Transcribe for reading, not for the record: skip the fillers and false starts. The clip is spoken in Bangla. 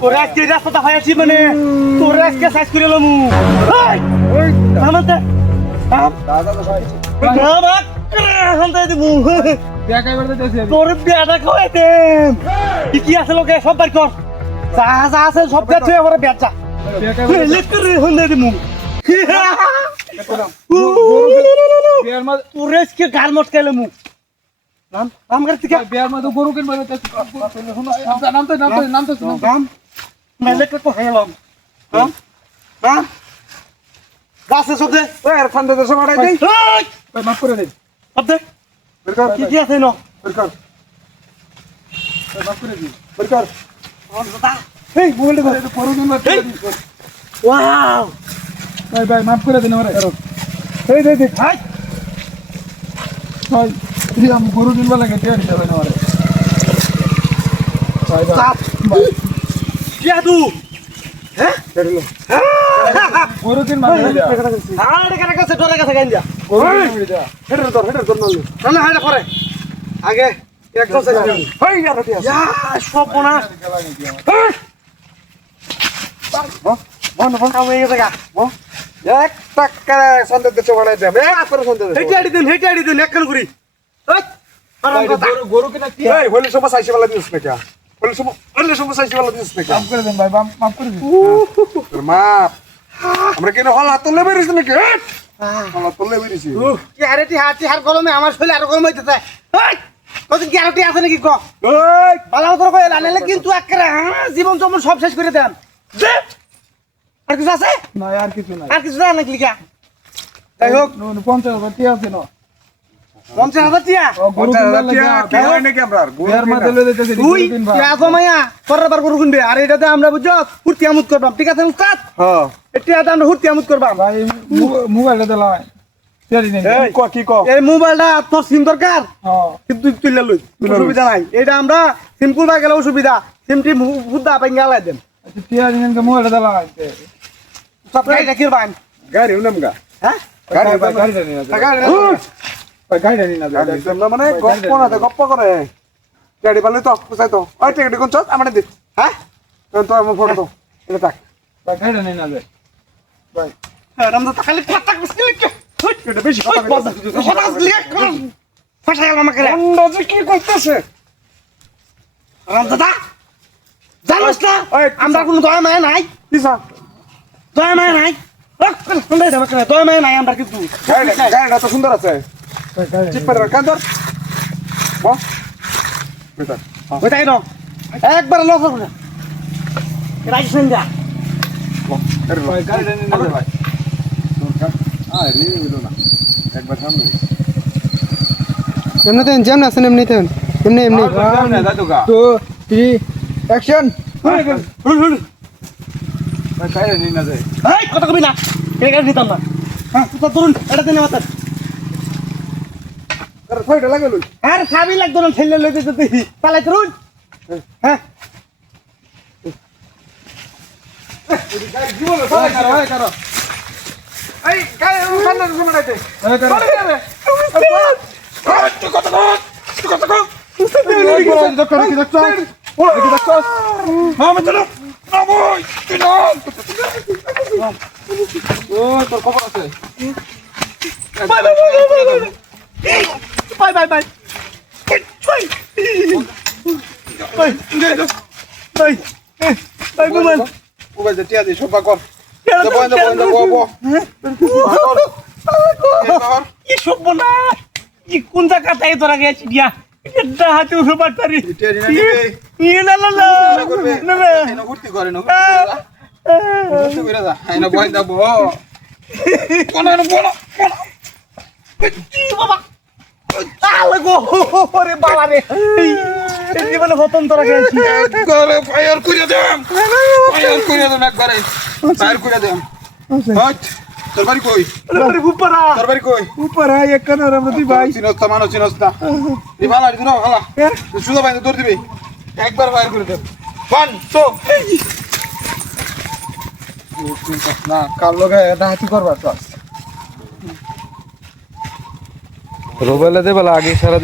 তোর আজকে রাস্তাটা হয়েছি মানে তোর আজকে সাইজ করে এলাম আমাদের তোর বিয়াটা খাওয়াইতে কি আছে লোকে সব বাড়ি কর যা যা আছে সব গাছে আমার বেচা তোর আজকে গাল মটকাইলে মুখ নাম করে থেকে বিয়ার মধ্যে গরু কিনবে নামতে নাম মেলেকে তো হেলাম নাম নাম গাছে সব দে ওই আর ফান্দে তো সমাড়াই দেই ভাই মাফ করে দেই সব দে কি কি আছে না বেরকর মাফ করে দিই বেরকর দাদা এই মোবাইলটা ধরে তো গরু কিনবে ওয়াও ভাই ভাই মাফ করে দিন ওরে এই দে দেখ হাই ভাই আমি গরু কিনবা লাগে কে দিতে না ওরে ভাই ভাই কি আদু হ্যাঁ দেখলো গরু কিনবা লাগে আরে কাটা কাছে তোর কাছে গাইন যা গরু কিনবা যা হেডর ধর না না হাইটা করে আগে একদম সে হই যা রতি আছে ইয়া সব না বন আমি এই জায়গা এক টাকা সন্দেহ দিতে বাড়াই দে এক করে সন্দেহ হেঁটে আড়ি দিন এক কান করি ওই আরাম কথা গরু কিনা কি এই হইলে সময় সাইছে वाला দিস না কে হইলে সময় সাইছে वाला দিস না কে মাফ করে দেন ভাই মাফ করে দিন তোর মাপ আমরা কেন হল হাত তুলে বেরিস নাকি হল তুলে বেরিস কি আরেটি হাতি হার গলমে আমার শরীর আর গলম হইতেছে ওই কত গ্যারান্টি আছে নাকি ক ওই ভালো করে কই লানেলে কিন্তু একরে জীবন জমন সব শেষ করে দেন আর কিছু আছে না আর কিছু নাই আর কিছু না নাকি লিখা যাই হোক 50 বাটি আছে না 50,000 টিয়া গরু কিনবা লাগে কি হয় নাকি আমরা বিয়ার মাঝে লই দিতেছি তুই এত মাইয়া পরের বার গরু কিনবে আর এটাতে আমরা বুঝছো ফুর্তি আমুদ করবাম ঠিক আছে উস্তাদ হ্যাঁ এটাতে আমরা ফুর্তি আমুদ করবাম ভাই মোবাইলটা দিলাই তেরি নেই এই কি ক এই মোবাইলটা তোর সিম দরকার হ্যাঁ কিন্তু তুইলা লই অসুবিধা নাই এটা আমরা সিম খুলবা গেলে অসুবিধা সিমটি বুদ্ধা পাই গালাই দেন আচ্ছা তেরি নেই মোবাইলটা দিলাই সব এটা কি বান গাড়ি উনামগা হ্যাঁ গাড়ি নিয়ে না গাড়ি নিয়ে না আমরা মানে গপ্প করে গাড়ি পালে তো বুঝাই তো ওই টিকিট কোন চল আমারে দে হ্যাঁ তো আমার ফটো তো এটা থাক গাড়ি নিয়ে না যাই ভাই আমরা তো খালি কথা কইছি কি এটা বেশি কথা কথা কইছি ফাটা গেল আমাকে অন্দাজে কি কইতেছে রাম দাদা জানোস না আমরা কোনো দয়া মায়া নাই কিসা দয়া মায়া নাই দয়া মায়া নাই আমরা কিন্তু গাড়িটা তো সুন্দর আছে চিপার কান্দর বাহ বেটা ওইটাই ন একবার লস হবে রাইছেন যা ভাই গাড়িটা নিয়ে না ভাই আরে হইলো না একবার সামনে এমনিতে যেমন আছেন এমনিতে এমনি এমনি তো 3 অ্যাকশন ভাই গাড়ি নিয়ে না যাই এই কথা কবি না এই গাড়ি নিতাম না হ্যাঁ তো ধরুন এটা দেন মাথা আরে ছয়টা লাগে লই আর খাবি লাগতো না ঠেলে লইতে যেতে তালাই করুন হ্যাঁ জীবনে সবাই করো এই গাড়ি সামনে সামনে রাইতে তোর খবর আছে bye bye bye bye bye mobile mobile যে টিয়া দি সব কর কি সব না কি কোন জায়গাটাই তোরা গেছি দিয়া এটা হাতে উঠে পারতারি ইয়ে না না না না না ঘুরতে করে না ঘুরতে করে যা আইনা বই দাও কোন বলো বাবা আলে গো ওরে বাবা রে এই জীবনে প্রথম তোরা গেছি করে ফায়ার করে দেন একবারে ফায়ার করে দেন হট তোর বাড়ি কই আরে উপরা তোর বাড়ি কই উপর আয় এক কানার আমরা তুই ভাই চিনস তা মানো চিনস না দি ভালো দি না ভালো সুদা বাইন্দে দৌড় দিবি একবার ফায়ার করে দেন 1 2 না কাল লগে এটা হাতি করবা তো রোবেলা দে বলা আগে সারা